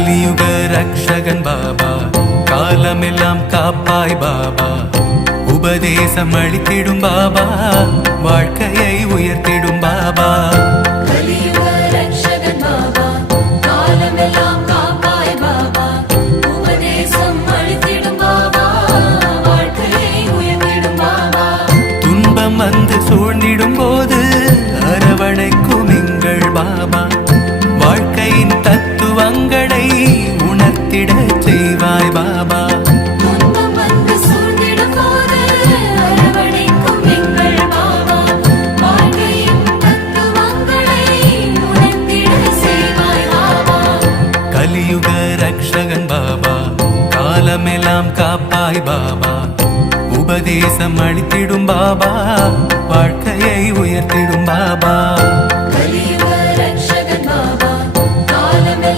கலியுக ரக்ஷகன் பாபா, காலமெல்லாம் காப்பாய் பாபா, உபதேசம் அளித்திடும் பாபா, வாழ்க்கையை உயர்த்திடும் பாபா. கலியுக ரக்ஷகன் பாபா, காலமெல்லாம் காப்பாய் பாபா, உபதேசம் அளித்திடும் பாபா, வாழ்க்கையை உயர்த்திடும் பாபா. துன்பம் வந்து சூழ்ந்திடும் போது அரவணைக்கும் எங்கள் பாபா, வாழ்க்கையின் தத்துவங்களை உணர்த்திட செய்வாய் பாபா. துன்பம் வந்து சூழ்ந்திடும் போது அரவணைக்கும் எங்கள் பாபா, வாழ்க்கையின் தத்துவங்களை உணர்த்திட செய்வாய் பாபா. கலியுக ரக்ஷகன் பாபா, காலமெல்லாம் காப்பாய் பாபா, உபதேசம் அளித்திடும் பாபா, வாழ்க்கையை உயர்த்திடும் பாபா.